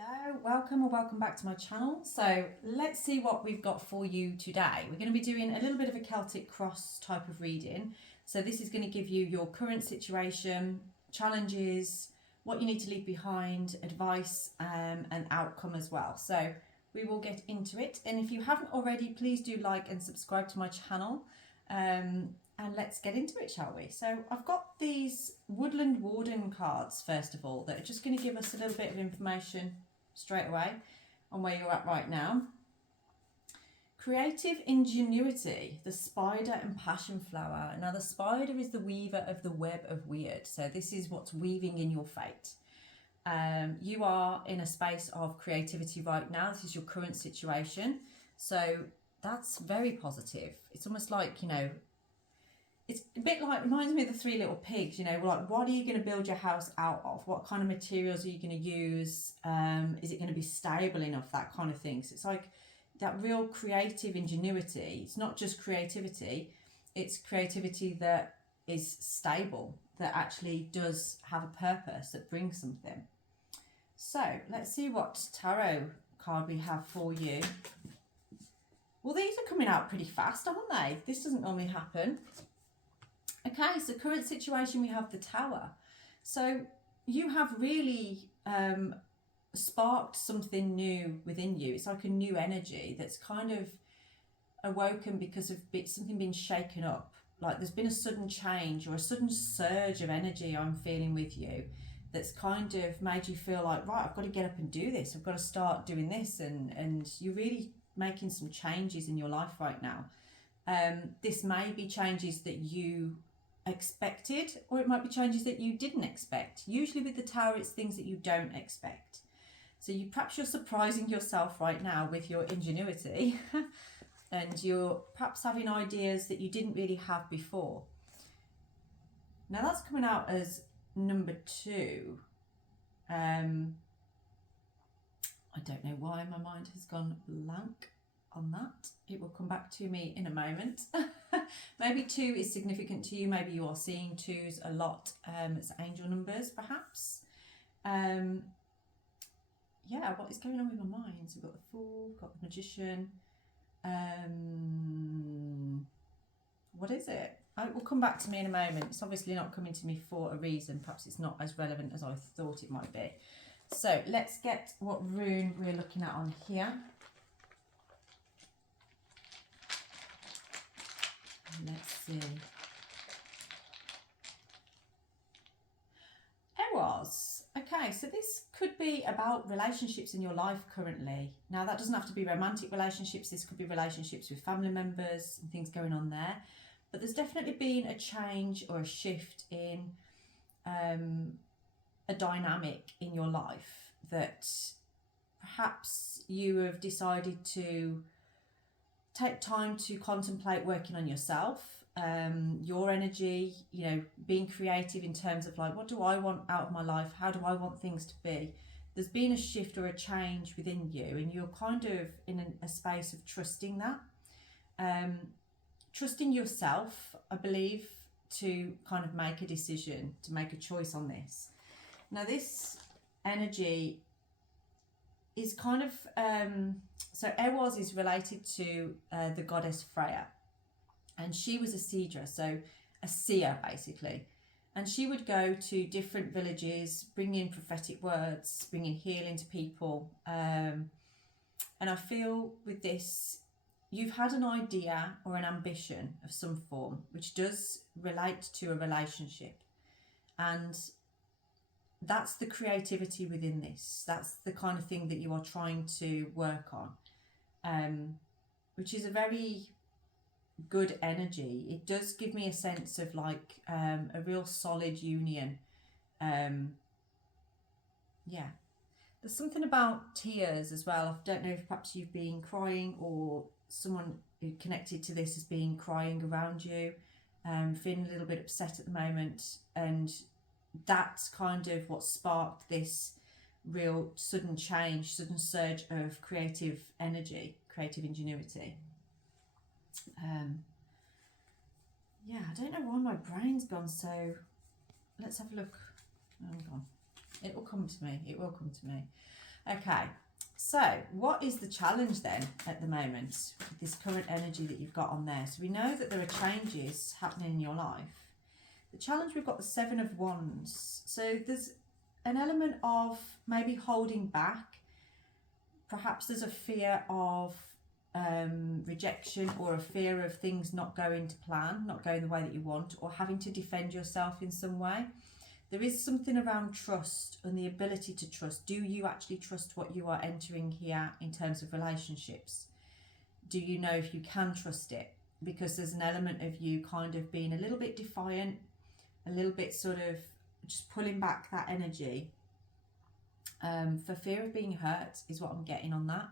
Hello, welcome or welcome back to my channel. So let's see what we've got for you today. We're going to be doing a little bit of a Celtic cross type of reading. So this is going to give you your current situation, challenges, what you need to leave behind, advice and outcome as well. So we will get into it. And if you haven't already, please do like and subscribe to my channel. And let's get into it, shall we? So I've got these Woodland Warden cards, first of all, that are just going to give us a little bit of information straight away on where you're at right now. Creative ingenuity, the spider and passion flower. Now the spider is the weaver of the web of Wyrd. So this is what's weaving in your fate. You are in a space of creativity right now. This is your current situation. So that's very positive. It's almost like, you know, it's a bit like, reminds me of the Three Little Pigs, you know, like what are you going to build your house out of? What kind of materials are you going to use? Is it going to be stable enough? That kind of thing. So it's like that real creative ingenuity. It's not just creativity, it's creativity that is stable, that actually does have a purpose, that brings something. So let's see what tarot card we have for you. Well, these are coming out pretty fast, aren't they? This doesn't normally happen. Okay, so current situation, we have the Tower. So you have really sparked something new within you. It's like a new energy that's kind of awoken because of something being shaken up. Like there's been a sudden change or a sudden surge of energy I'm feeling with you that's kind of made you feel like, right, I've got to get up and do this. I've got to start doing this. And you're really making some changes in your life right now. This may be changes that you expected, or it might be changes that you didn't expect. Usually with the Tower, it's things that you don't expect. So perhaps you're surprising yourself right now with your ingenuity and you're perhaps having ideas that you didn't really have before. Now that's coming out as number 2. I don't know why my mind has gone blank on that. It will come back to me in a moment. Maybe 2 is significant to you. Maybe you are seeing 2s a lot as angel numbers, perhaps. Yeah, what is going on with my mind? So we've got the Fool, we've got the Magician. What is it? It will come back to me in a moment. It's obviously not coming to me for a reason. Perhaps it's not as relevant as I thought it might be. So let's get what rune we're looking at on here. Let's see. Eros. Okay, so this could be about relationships in your life currently. Now, that doesn't have to be romantic relationships. This could be relationships with family members and things going on there. But there's definitely been a change or a shift in a dynamic in your life that perhaps you have decided to take time to contemplate working on yourself, your energy, you know, being creative in terms of like, what do I want out of my life? How do I want things to be? There's been a shift or a change within you, and you're kind of in a space of trusting that. Trusting yourself, I believe, to kind of make a decision, to make a choice on this. Now, this energy is kind of, so Eros is related to the goddess Freya, and she was a seedra, so a seer basically, and she would go to different villages, bring in prophetic words, bringing healing to people, and I feel with this, you've had an idea or an ambition of some form, which does relate to a relationship, and that's the creativity within this. That's the kind of thing that you are trying to work on, which is a very good energy. It does give me a sense of like a real solid union. Yeah. There's something about tears as well. I don't know if perhaps you've been crying or someone connected to this has been crying around you, feeling a little bit upset at the moment, and that's kind of what sparked this real sudden change, sudden surge of creative energy, creative ingenuity. Yeah, I don't know why my brain's gone so. Let's have a look. Hang on. It will come to me. It will come to me. Okay, so what is the challenge then at the moment with this current energy that you've got on there? So we know that there are changes happening in your life. The challenge, we've got the Seven of Wands. So there's an element of maybe holding back. Perhaps there's a fear of rejection, or a fear of things not going to plan, not going the way that you want, or having to defend yourself in some way. There is something around trust and the ability to trust. Do you actually trust what you are entering here in terms of relationships? Do you know if you can trust it? Because there's an element of you kind of being a little bit defiant, a little bit sort of just pulling back that energy for fear of being hurt is what I'm getting on that.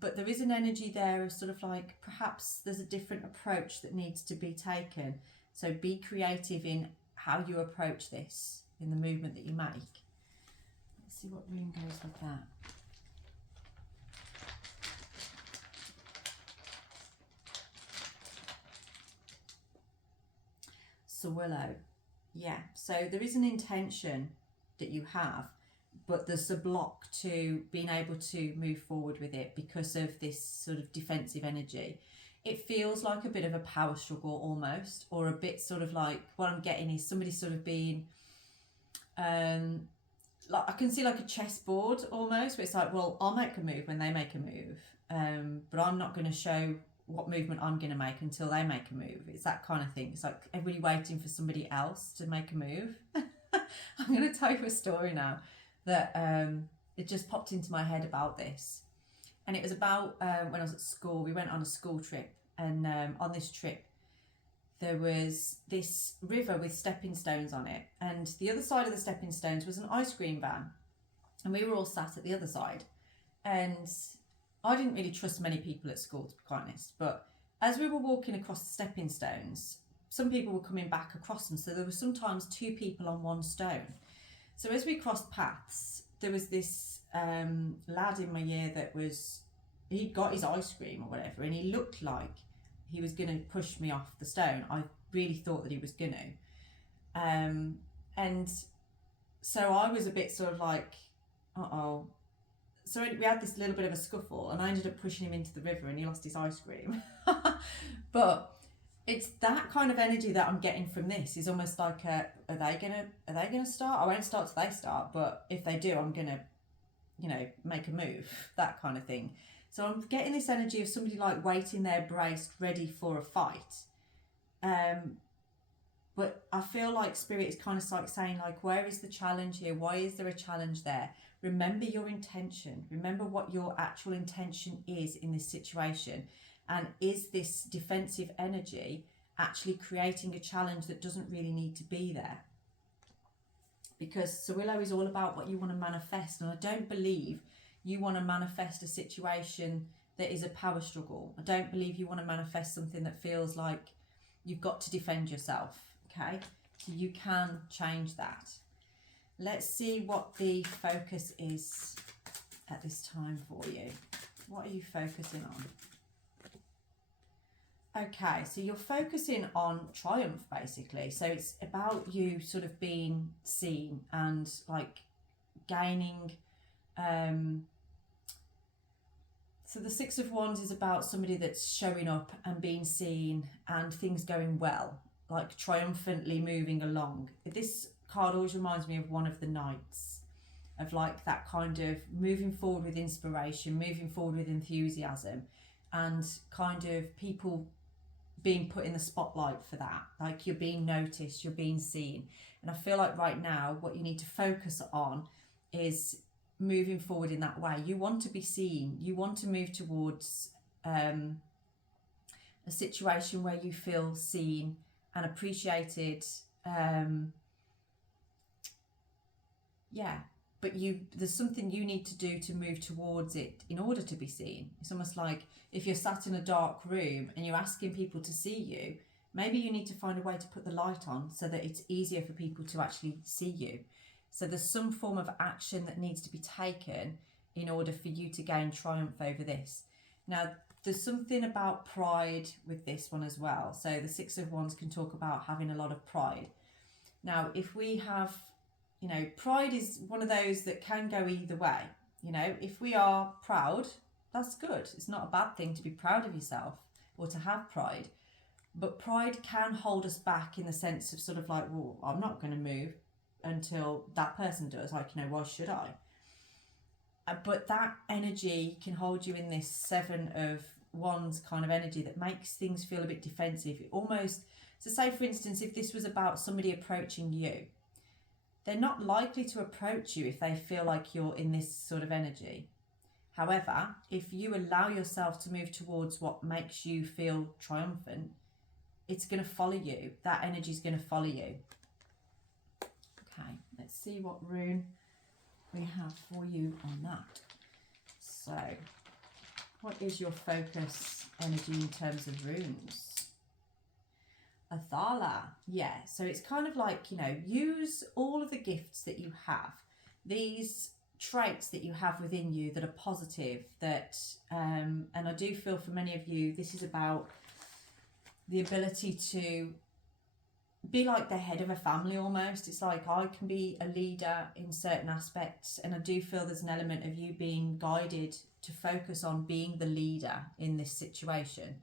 But there is an energy there of sort of like, perhaps there's a different approach that needs to be taken. So be creative in how you approach this, in the movement that you make. Let's see what rune goes with that. So Willow, yeah. So there is an intention that you have, but there's a block to being able to move forward with it because of this sort of defensive energy. It feels like a bit of a power struggle almost, or a bit sort of like, what I'm getting is somebody sort of being, like I can see like a chessboard almost, where it's like, well, I'll make a move when they make a move, but I'm not going to show what movement I'm going to make until they make a move. It's that kind of thing. It's like everybody waiting for somebody else to make a move. I'm going to tell you a story now that it just popped into my head about this. And it was about when I was at school. We went on a school trip, and on this trip there was this river with stepping stones on it, and the other side of the stepping stones was an ice cream van, and we were all sat at the other side. And I didn't really trust many people at school, to be quite honest, but as we were walking across the stepping stones, some people were coming back across them, so there were sometimes two people on one stone. So as we crossed paths, there was this lad in my year that was, he got his ice cream or whatever, and he looked like he was going to push me off the stone. I really thought that he was going to. And so I was a bit sort of like, uh-oh. So we had this little bit of a scuffle, and I ended up pushing him into the river, and he lost his ice cream. But it's that kind of energy that I'm getting from this. Is almost like, are they gonna start? I won't start till they start, but if they do, I'm gonna, make a move. That kind of thing. So I'm getting this energy of somebody like waiting there, braced, ready for a fight. But I feel like Spirit is kind of like saying, like, where is the challenge here? Why is there a challenge there? Remember your intention. Remember what your actual intention is in this situation. And is this defensive energy actually creating a challenge that doesn't really need to be there? Because Willow is all about what you want to manifest. And I don't believe you want to manifest a situation that is a power struggle. I don't believe you want to manifest something that feels like you've got to defend yourself. Okay, so you can change that. Let's see what the focus is at this time for you. What are you focusing on? Okay, so you're focusing on triumph, basically. So it's about you sort of being seen and like gaining. So the Six of Wands is about somebody that's showing up and being seen and things going well, like triumphantly moving along. This card always reminds me of one of the Knights, of like that kind of moving forward with inspiration, moving forward with enthusiasm, and kind of people being put in the spotlight for that. Like you're being noticed, you're being seen. And I feel like right now what you need to focus on is moving forward in that way. You want to be seen. You want to move towards a situation where you feel seen and appreciated. But there's something you need to do to move towards it in order to be seen. It's almost like if you're sat in a dark room and you're asking people to see you, maybe you need to find a way to put the light on so that it's easier for people to actually see you. So there's some form of action that needs to be taken in order for you to gain triumph over this. Now, there's something about pride with this one as well. So the Six of Wands can talk about having a lot of pride. Now, if we have you know, pride is one of those that can go either way. You know, if we are proud, that's good. It's not a bad thing to be proud of yourself or to have pride. But pride can hold us back in the sense of sort of like, well, I'm not going to move until that person does. Like, you know, why should I? But that energy can hold you in this Seven of Wands kind of energy that makes things feel a bit defensive. It almost, so say for instance, if this was about somebody approaching you, they're not likely to approach you if they feel like you're in this sort of energy. However, if you allow yourself to move towards what makes you feel triumphant, it's going to follow you. That energy is going to follow you. Okay, let's see what rune we have for you on that. So, what is your focus energy in terms of runes? Athala, yeah, so it's kind of like, you know, use all of the gifts that you have, these traits that you have within you that are positive, that and I do feel for many of you this is about the ability to be like the head of a family almost. It's like I can be a leader in certain aspects, and I do feel there's an element of you being guided to focus on being the leader in this situation.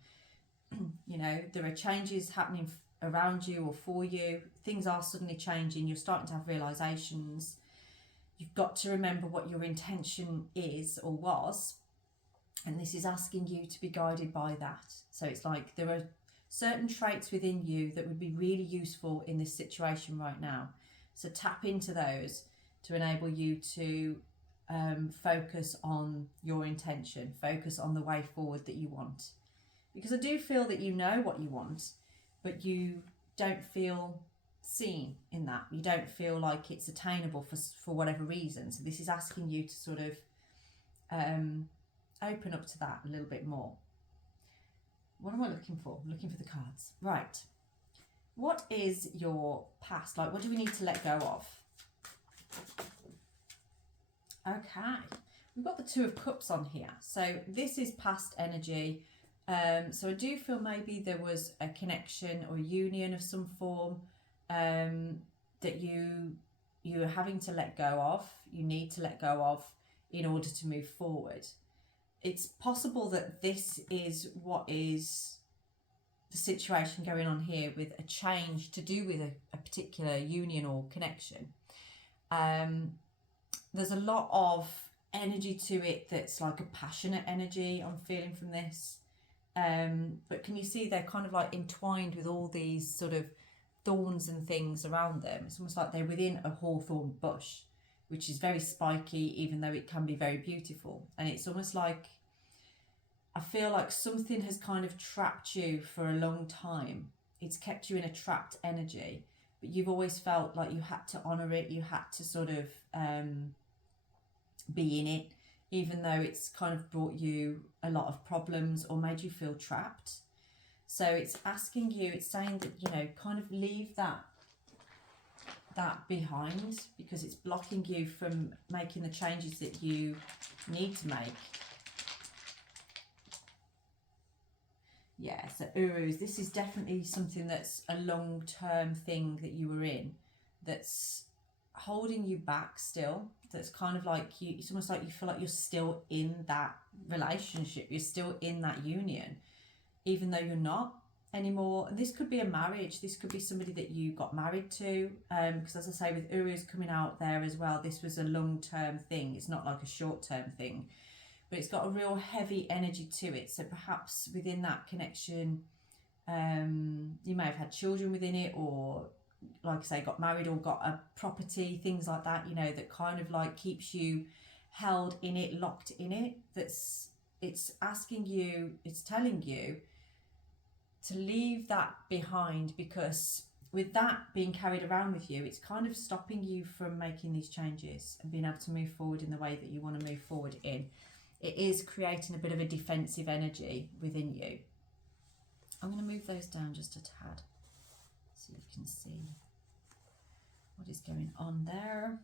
You know, there are changes happening around you or for you. Things are suddenly changing. You're starting to have realizations. You've got to remember what your intention is or was, and this is asking you to be guided by that. So it's like there are certain traits within you that would be really useful in this situation right now. So tap into those to enable you to focus on your intention, focus on the way forward that you want. Because I do feel that you know what you want, but you don't feel seen in that. You don't feel like it's attainable for whatever reason. So this is asking you to sort of open up to that a little bit more. What am I looking for? I'm looking for the cards. Right. What is your past? Like, what do we need to let go of? Okay. We've got the Two of Cups on here. So this is past energy. So I do feel maybe there was a connection or a union of some form that you're having to let go of, you need to let go of in order to move forward. It's possible that this is what is the situation going on here with a change to do with a particular union or connection. There's a lot of energy to it that's like a passionate energy I'm feeling from this. But can you see they're kind of like entwined with all these sort of thorns and things around them. It's almost like they're within a hawthorn bush, which is very spiky, even though it can be very beautiful. And it's almost like, I feel like something has kind of trapped you for a long time. It's kept you in a trapped energy, but you've always felt like you had to honour it. You had to sort of be in it, even though it's kind of brought you a lot of problems or made you feel trapped. So it's asking you, it's saying that, you know, kind of leave that behind, because it's blocking you from making the changes that you need to make. Yeah, so Urus, this is definitely something that's a long-term thing that you were in, that's holding you back still. That's kind of like you, it's almost like you feel like you're still in that relationship, you're still in that union, even though you're not anymore. And this could be a marriage, this could be somebody that you got married to, because as I say, with Urus coming out there as well, this was a long-term thing. It's not like a short-term thing, but it's got a real heavy energy to it. So perhaps within that connection, you may have had children within it, or like I say, got married or got a property, things like that, you know, that kind of like keeps you held in it, locked in it. It's asking you, it's telling you to leave that behind, because with that being carried around with you, it's kind of stopping you from making these changes and being able to move forward in the way that you want to move forward in. It is creating a bit of a defensive energy within you. I'm going to move those down just a tad so you can see what is going on there.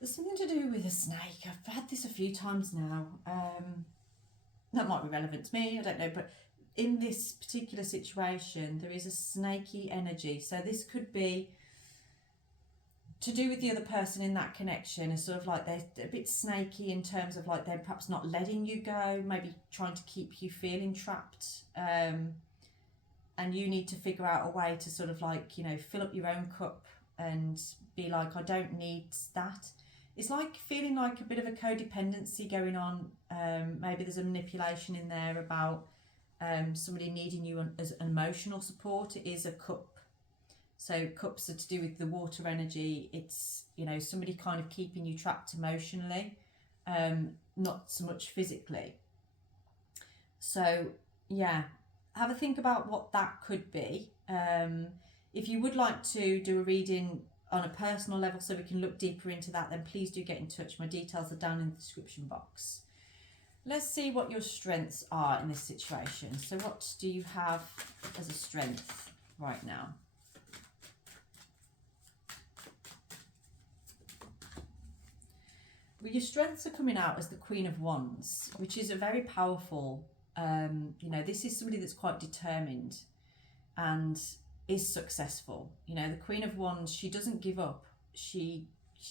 There's something to do with a snake. I've had this a few times now. That might be relevant to me, I don't know, but in this particular situation there is a snaky energy. So this could be to do with the other person in that connection is sort of like they're a bit snaky in terms of like they're perhaps not letting you go, maybe trying to keep you feeling trapped. And you need to figure out a way to sort of like, you know, fill up your own cup and be like, I don't need that. It's like feeling like a bit of a codependency going on. Maybe there's a manipulation in there about somebody needing you as emotional support. It is a cup. So cups are to do with the water energy. It's, you know, somebody kind of keeping you trapped emotionally, not so much physically. So yeah, have a think about what that could be. If you would like to do a reading on a personal level so we can look deeper into that, then please do get in touch. My details are down in the description box. Let's see what your strengths are in this situation. So what do you have as a strength right now? Well, your strengths are coming out as the Queen of Wands, which is a very powerful, you know, this is somebody that's quite determined and is successful. You know, the Queen of Wands, she doesn't give up. She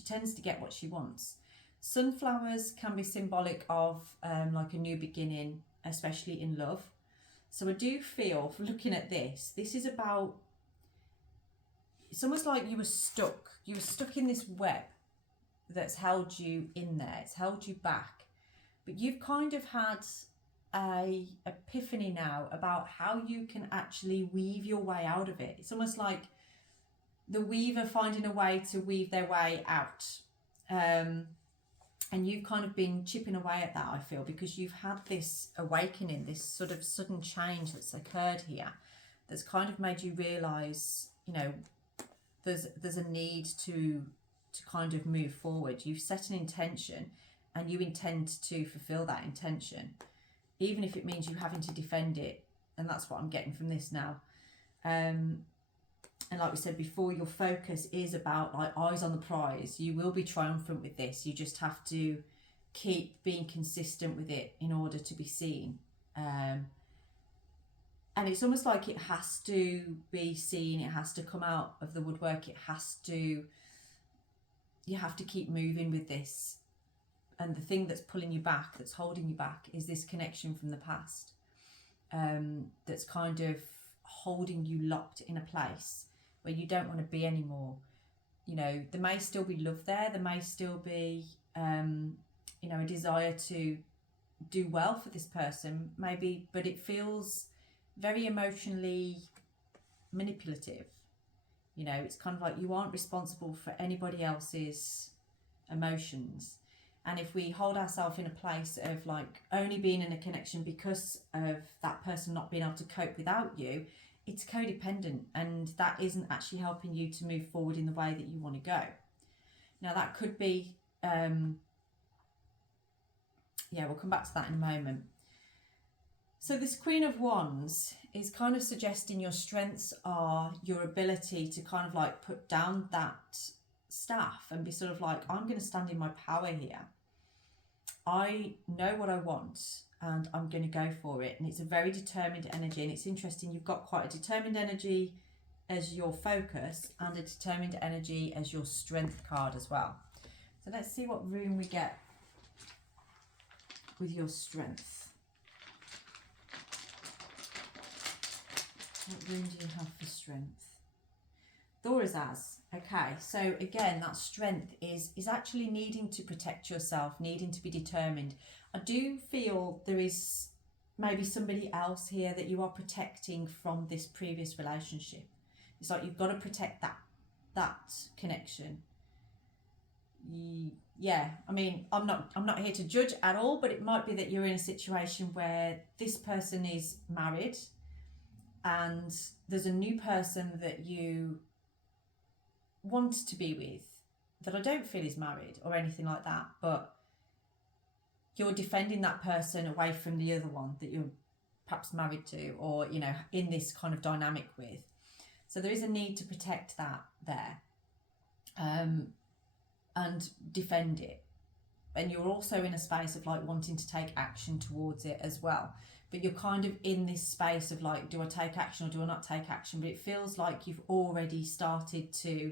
tends to get what she wants. Sunflowers can be symbolic of like a new beginning, especially in love. So I do feel, looking at this is about, it's almost like you were stuck in this web that's held you in there. It's held you back, but you've kind of had a epiphany now about how you can actually weave your way out of it. It's almost like the weaver finding a way to weave their way out, and you've kind of been chipping away at that, I feel, because you've had this awakening, this sort of sudden change that's occurred here that's kind of made you realize, you know, there's a need to kind of move forward. You've set an intention and you intend to fulfill that intention, even if it means you having to defend it. And that's what I'm getting from this now. And like we said before, your focus is about like eyes on the prize. You will be triumphant with this. You just have to keep being consistent with it in order to be seen. And it's almost like it has to be seen. It has to come out of the woodwork. You have to keep moving with this. And the thing that's pulling you back, that's holding you back, is this connection from the past, that's kind of holding you locked in a place where you don't want to be anymore. You know, there may still be love there. There may still be, you know, a desire to do well for this person, maybe, but it feels very emotionally manipulative. You know, it's kind of like you aren't responsible for anybody else's emotions. And if we hold ourselves in a place of like only being in a connection because of that person not being able to cope without you, it's codependent, and that isn't actually helping you to move forward in the way that you want to go. Now that could be, yeah, we'll come back to that in a moment. So this Queen of Wands is kind of suggesting your strengths are your ability to kind of like put down that staff and be sort of like, I'm going to stand in my power here. I know what I want and I'm going to go for it. And it's a very determined energy. And it's interesting, you've got quite a determined energy as your focus and a determined energy as your strength card as well. So let's see what room we get with your strength. What room do you have for strength? Thorazaz. Okay, so again, that strength is actually needing to protect yourself, needing to be determined. I do feel there is maybe somebody else here that you are protecting from this previous relationship. It's like you've got to protect that connection. Yeah, I mean, I'm not here to judge at all, but it might be that you're in a situation where this person is married and there's a new person that you want to be with that I don't feel is married or anything like that, but you're defending that person away from the other one that you're perhaps married to, or, you know, in this kind of dynamic with. So there is a need to protect that there, and defend it. And you're also in a space of like wanting to take action towards it as well. But you're kind of in this space of like, do I take action or do I not take action? But it feels like you've already started to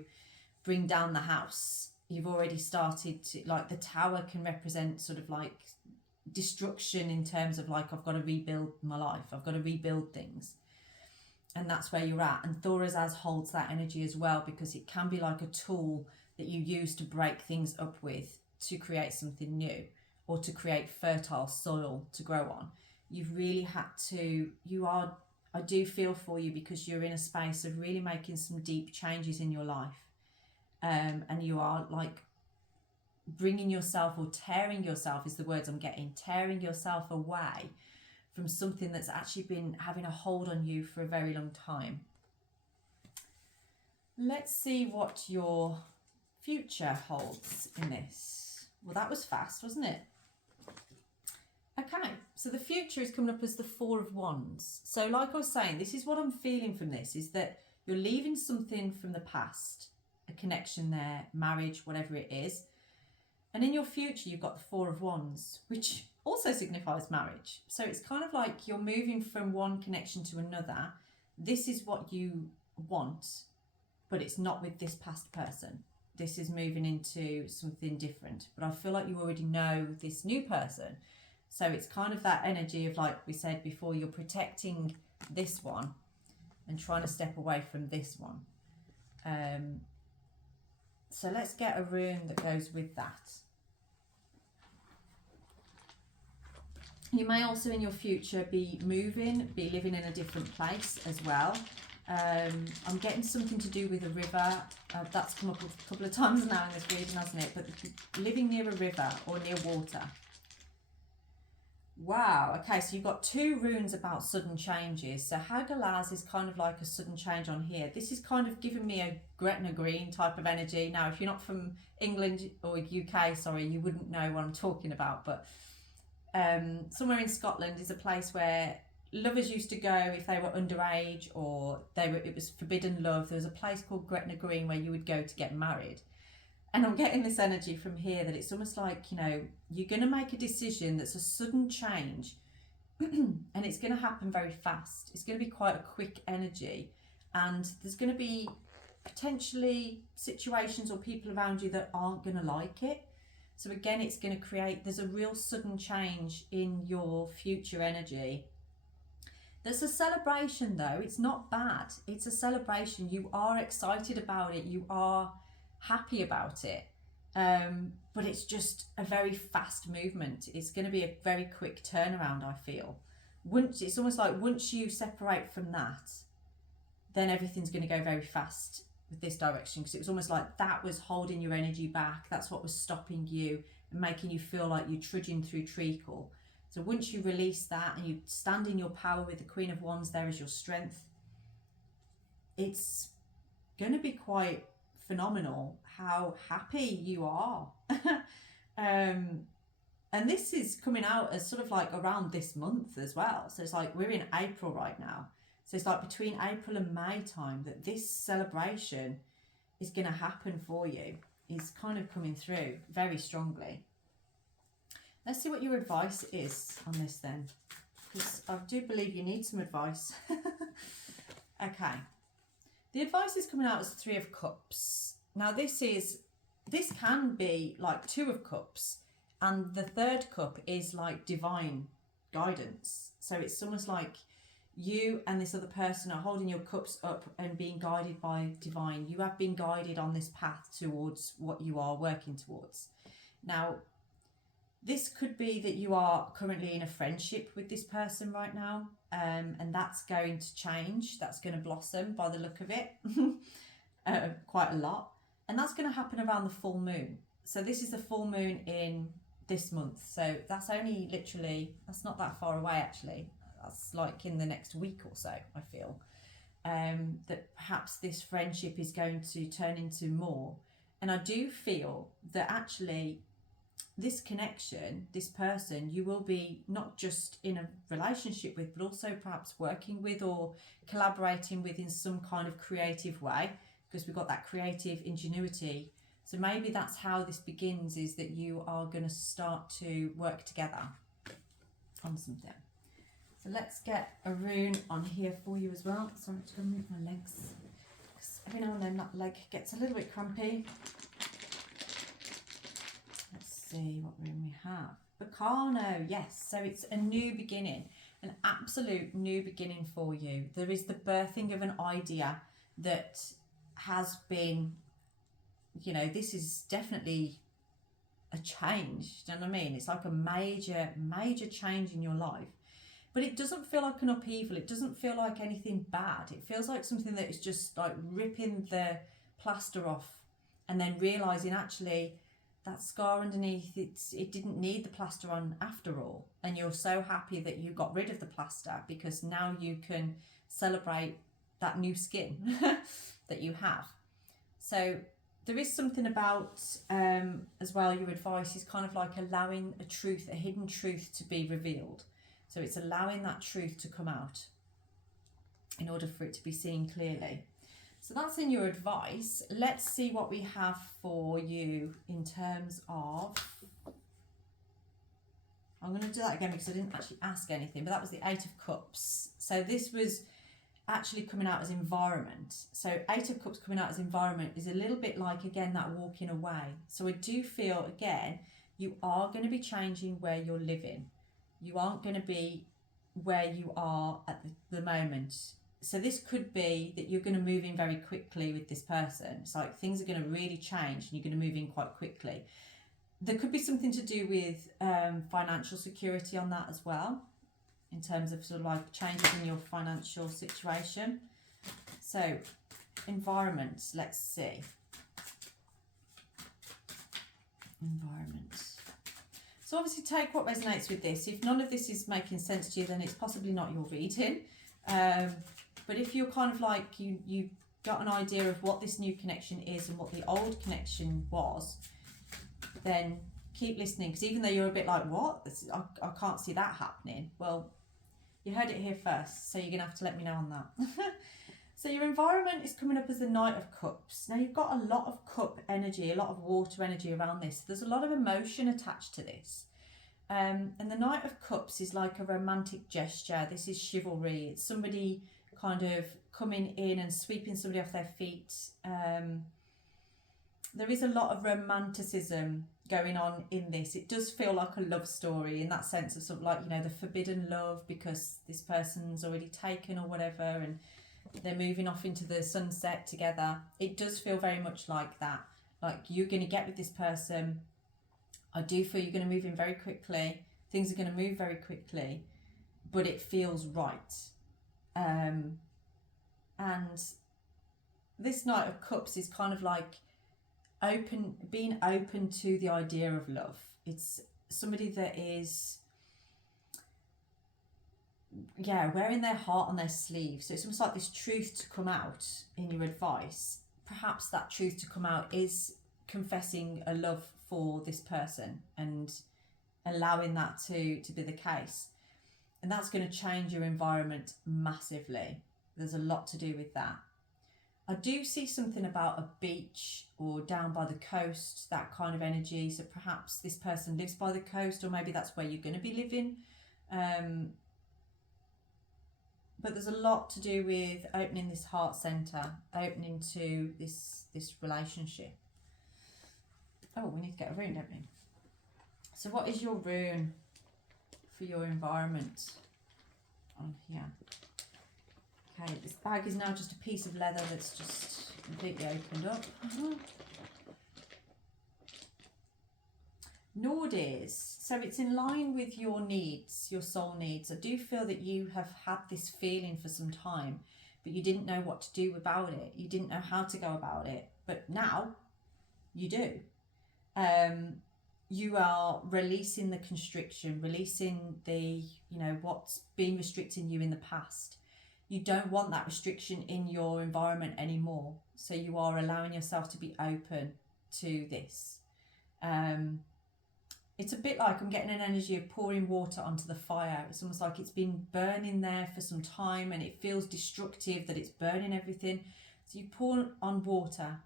bring down the house. You've already started to, like, the tower can represent sort of like destruction in terms of like, I've got to rebuild my life, I've got to rebuild things. And that's where you're at. And Thorazaz holds that energy as well, because it can be like a tool that you use to break things up with, to create something new, or to create fertile soil to grow on. You've really had to, I do feel for you, because you're in a space of really making some deep changes in your life. And you are like bringing yourself, or tearing yourself is the words I'm getting, tearing yourself away from something that's actually been having a hold on you for a very long time. Let's see what your future holds in this. Well, that was fast, wasn't it? Okay, so the future is coming up as the Four of Wands. So like I was saying, this is what I'm feeling from this, is that you're leaving something from the past, a connection there, marriage, whatever it is. And in your future, you've got the Four of Wands, which also signifies marriage. So it's kind of like you're moving from one connection to another. This is what you want, but it's not with this past person. This is moving into something different. But I feel like you already know this new person. So it's kind of that energy of, like we said before, you're protecting this one and trying to step away from this one. So let's get a rune that goes with that. You may also in your future be moving, be living in a different place as well. I'm getting something to do with a river. That's come up a couple of times now in this reading, hasn't it? But living near a river or near water. Wow, okay, so you've got two runes about sudden changes. So Hagalaz is kind of like a sudden change on here. This is kind of giving me a Gretna Green type of energy. Now, if you're not from England or UK, sorry, you wouldn't know what I'm talking about. But somewhere in Scotland is a place where lovers used to go if they were underage, or it was forbidden love. There was a place called Gretna Green where you would go to get married. And I'm getting this energy from here that it's almost like, you know, you're going to make a decision that's a sudden change and it's going to happen very fast. It's going to be quite a quick energy, and there's going to be potentially situations or people around you that aren't going to like it. So again, it's going to create, there's a real sudden change in your future energy. There's a celebration though. It's not bad. It's a celebration. You are excited about it. You are happy about it, but it's just a very fast movement. It's going to be a very quick turnaround, I feel. It's almost like once you separate from that, then everything's going to go very fast with this direction, because it was almost like that was holding your energy back. That's what was stopping you and making you feel like you're trudging through treacle. So once you release that and you stand in your power with the Queen of Wands there as your strength, it's going to be quite phenomenal how happy you are. And this is coming out as sort of like around this month as well. So it's like we're in April right now. So it's like between April and May time that this celebration is going to happen for you. Is kind of coming through very strongly. Let's see what your advice is on this then, because I do believe you need some advice. Okay. The advice is coming out as Three of Cups. Now this can be like Two of Cups, and the third cup is like divine guidance. So it's almost like you and this other person are holding your cups up and being guided by divine. You have been guided on this path towards what you are working towards. Now, this could be that you are currently in a friendship with this person right now, and that's going to change. That's going to blossom by the look of it quite a lot. And that's going to happen around the full moon. So this is the full moon in this month. So that's only literally, that's not that far away actually. That's like in the next week or so, I feel. That perhaps this friendship is going to turn into more. And I do feel that actually this connection, this person, you will be not just in a relationship with, but also perhaps working with or collaborating with in some kind of creative way, because we've got that creative ingenuity. So maybe that's how this begins, is that you are going to start to work together on something. So let's get a rune on here for you as well. Sorry, I'm just going to move my legs, because every now and then that leg gets a little bit crampy. Let's see what room we have. Bacano, yes. So it's a new beginning, an absolute new beginning for you. There is the birthing of an idea that has been, you know, this is definitely a change. Do you know what I mean? It's like a major change in your life. But it doesn't feel like an upheaval. It doesn't feel like anything bad. It feels like something that is just like ripping the plaster off and then realising actually that scar underneath, it didn't need the plaster on after all. And you're so happy that you got rid of the plaster because now you can celebrate that new skin that you have. So there is something about, as well, your advice is kind of like allowing a truth, a hidden truth to be revealed. So it's allowing that truth to come out in order for it to be seen clearly. So that's in your advice. Let's see what we have for you in terms of, I'm going to do that again because I didn't actually ask anything, but that was the 8 of Cups. So this was actually coming out as environment. So 8 of Cups coming out as environment is a little bit like, again, that walking away. So I do feel, again, you are going to be changing where you're living. You aren't going to be where you are at the moment. So this could be that you're going to move in very quickly with this person. It's like things are going to really change and you're going to move in quite quickly. There could be something to do with financial security on that as well, in terms of sort of like changes in your financial situation. So environment, let's see. Environment. So obviously take what resonates with this. If none of this is making sense to you, then it's possibly not your reading. But if you're kind of like, you got an idea of what this new connection is and what the old connection was, then keep listening. Because even though you're a bit like, what? I can't see that happening. Well, you heard it here first, so you're going to have to let me know on that. So your environment is coming up as the Knight of Cups. Now you've got a lot of cup energy, a lot of water energy around this. There's a lot of emotion attached to this. And the Knight of Cups is like a romantic gesture. This is chivalry. It's somebody kind of coming in and sweeping somebody off their feet. There is a lot of romanticism going on in this. It does feel like a love story in that sense of sort of like, you know, the forbidden love because this person's already taken or whatever and they're moving off into the sunset together. It does feel very much like that. Like you're going to get with this person. I do feel you're going to move in very quickly. Things are going to move very quickly, but it feels right. And this Knight of Cups is kind of like being open to the idea of love. It's somebody that is, yeah, wearing their heart on their sleeve. So it's almost like this truth to come out in your advice. Perhaps that truth to come out is confessing a love for this person and allowing that to be the case. And that's going to change your environment massively. There's a lot to do with that. I do see something about a beach or down by the coast, that kind of energy. So perhaps this person lives by the coast, or maybe that's where you're going to be living. But there's a lot to do with opening this heart center, opening to this relationship. Oh, we need to get a rune, don't we? So what is your rune for your environment on here? Okay, this bag is now just a piece of leather that's just completely opened up. Nordies, so it's in line with your needs, your soul needs. I do feel that you have had this feeling for some time, but you didn't know what to do about it. You didn't know how to go about it, but now you do. You are releasing the constriction, releasing the, you know, what's been restricting you in the past. You don't want that restriction in your environment anymore. So you are allowing yourself to be open to this. It's a bit like I'm getting an energy of pouring water onto the fire. It's almost like it's been burning there for some time and it feels destructive that it's burning everything. So you pour on water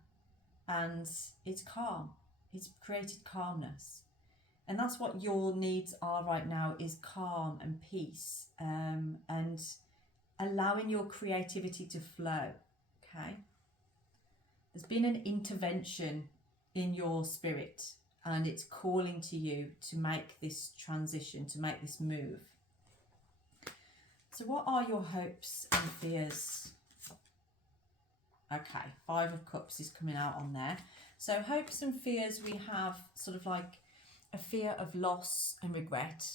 and it's calm. It's created calmness. And that's what your needs are right now, is calm and peace, and allowing your creativity to flow. Okay. There's been an intervention in your spirit, and it's calling to you to make this transition, to make this move. So what are your hopes and fears? Okay, 5 of Cups is coming out on there. So hopes and fears, we have sort of like a fear of loss and regret.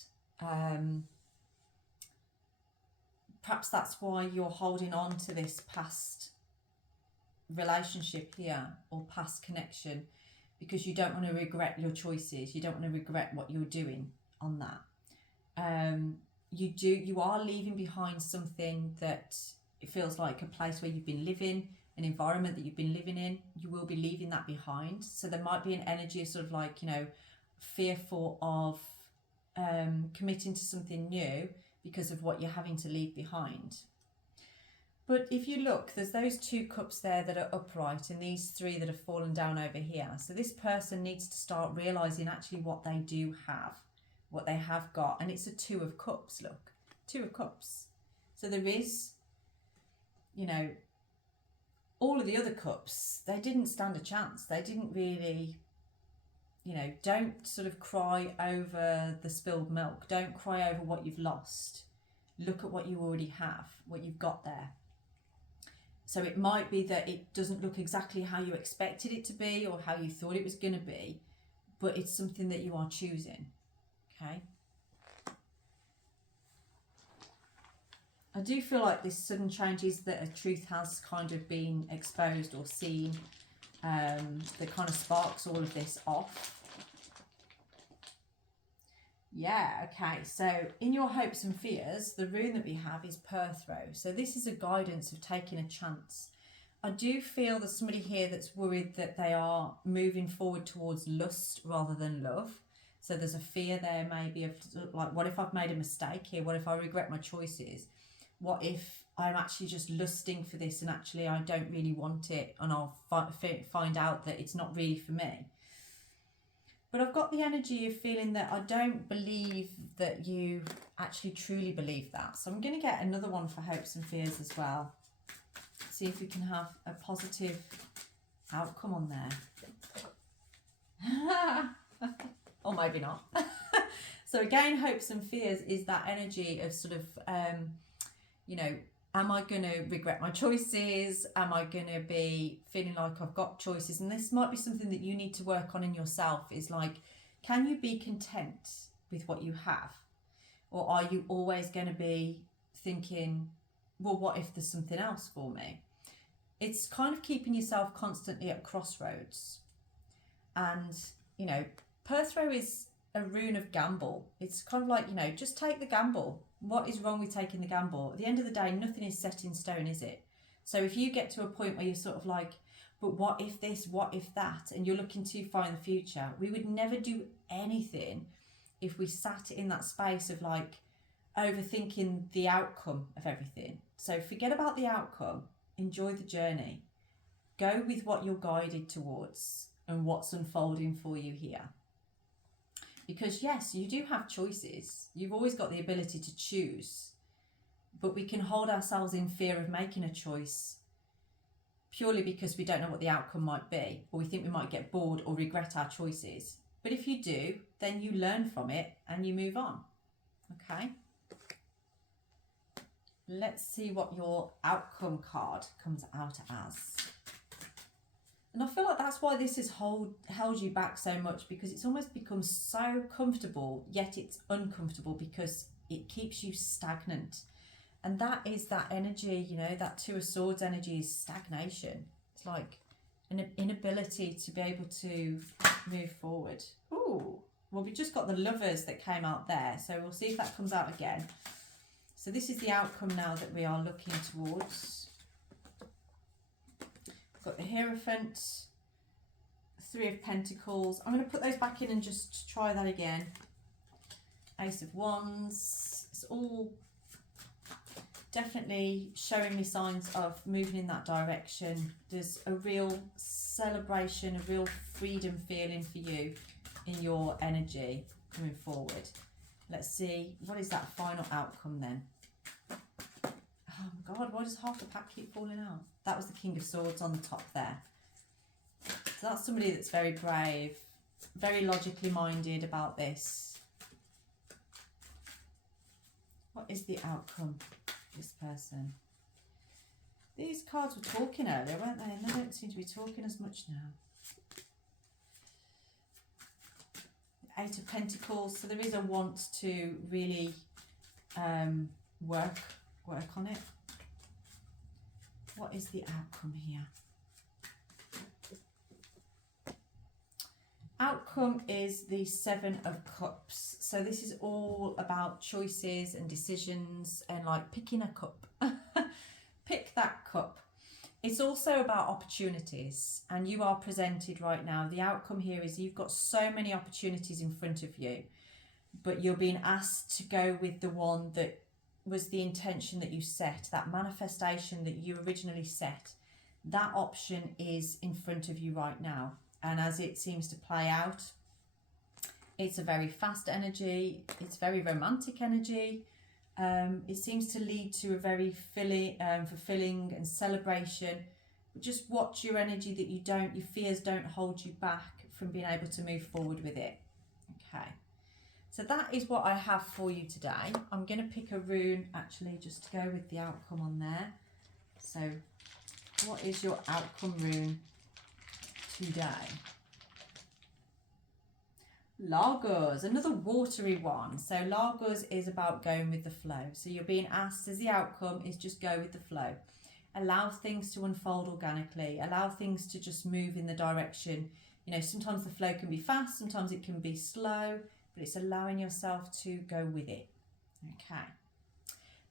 Perhaps that's why you're holding on to this past relationship here, or past connection, because you don't want to regret your choices. You don't want to regret what you're doing on that. You are leaving behind something that it feels like a place where you've been living, an environment that you've been living in. You will be leaving that behind. So there might be an energy of sort of like, you know, fearful of committing to something new because of what you're having to leave behind. But if you look, there's those 2 cups there that are upright, and these 3 that have fallen down over here. So this person needs to start realizing actually what they do have, what they have got. And it's a 2 of Cups, look, 2 of Cups. So there is, you know, all of the other cups, they didn't stand a chance. They didn't really, you know, don't sort of cry over the spilled milk. Don't cry over what you've lost. Look at what you already have, what you've got there. So it might be that it doesn't look exactly how you expected it to be or how you thought it was going to be, but it's something that you are choosing, okay? I do feel like this sudden changes that a truth has kind of been exposed or seen, that kind of sparks all of this off. Yeah, okay, so in your hopes and fears, the rune that we have is Perthrow. So this is a guidance of taking a chance. I do feel there's somebody here that's worried that they are moving forward towards lust rather than love. So there's a fear there maybe of like, what if I've made a mistake here? What if I regret my choices? What if I'm actually just lusting for this and actually I don't really want it, and I'll find out that it's not really for me? But I've got the energy of feeling that I don't believe that you actually truly believe that. So I'm going to get another one for hopes and fears as well. See if we can have a positive outcome on there. Or maybe not. So again, hopes and fears is that energy of sort of, you know, am I going to regret my choices? Am I going to be feeling like I've got choices? And this might be something that you need to work on in yourself, is like, can you be content with what you have? Or are you always going to be thinking, well, what if there's something else for me? It's kind of keeping yourself constantly at crossroads. And, you know, Perthrow is a rune of gamble. It's kind of like, you know, just take the gamble. What is wrong with taking the gamble? At the end of the day, nothing is set in stone, is it? So if you get to a point where you're sort of like, but what if this, what if that, and you're looking too far in the future, we would never do anything if we sat in that space of like overthinking the outcome of everything. So forget about the outcome, enjoy the journey, go with what you're guided towards and what's unfolding for you here. Because yes, you do have choices. You've always got the ability to choose, but we can hold ourselves in fear of making a choice purely because we don't know what the outcome might be, or we think we might get bored or regret our choices. But if you do, then you learn from it and you move on. Okay. Let's see what your outcome card comes out as. And I feel like that's why this has held you back so much, because it's almost become so comfortable, yet it's uncomfortable because it keeps you stagnant. And that is that energy, you know, that 2 of Swords energy is stagnation. It's like an inability to be able to move forward. Ooh, well, we just got the Lovers that came out there, so we'll see if that comes out again. So this is the outcome now that we are looking towards. Got the Hierophant, 3 of Pentacles. I'm going to put those back in and just try that again. Ace of Wands. It's all definitely showing me signs of moving in that direction. There's a real celebration, a real freedom feeling for you in your energy coming forward. Let's see, what is that final outcome then? Oh my God, why does half the pack keep falling out? That was the King of Swords on the top there. So that's somebody that's very brave, very logically minded about this. What is the outcome of this person? These cards were talking earlier, weren't they? And they don't seem to be talking as much now. Eight of Pentacles. So there is a want to really work on it. What is the outcome here? Outcome is the Seven of Cups. So this is all about choices and decisions and like picking a cup. Pick that cup. It's also about opportunities, and you are presented right now. The outcome here is you've got so many opportunities in front of you, but you're being asked to go with the one that was the intention that you set, that manifestation that you originally set. That option is in front of you right now. And as it seems to play out, it's a very fast energy. It's very romantic energy. It seems to lead to a very fulfilling and celebration. But just watch your energy that your fears don't hold you back from being able to move forward with it. Okay. So that is what I have for you today. I'm going to pick a rune actually just to go with the outcome on there. So what is your outcome rune today? Lagos, another watery one. So Lagos is about going with the flow. So you're being asked as the outcome is just go with the flow. Allow things to unfold organically. Allow things to just move in the direction. You know, sometimes the flow can be fast, sometimes it can be slow, but it's allowing yourself to go with it. Okay.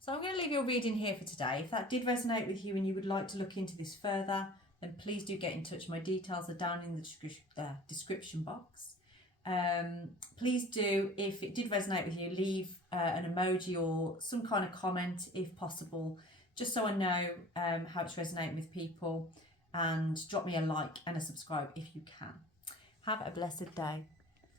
So I'm going to leave your reading here for today. If that did resonate with you and you would like to look into this further, then please do get in touch. My details are down in the description box. Please do, if it did resonate with you, leave an emoji or some kind of comment if possible, just so I know how it's resonating with people, and drop me a like and a subscribe if you can. Have a blessed day.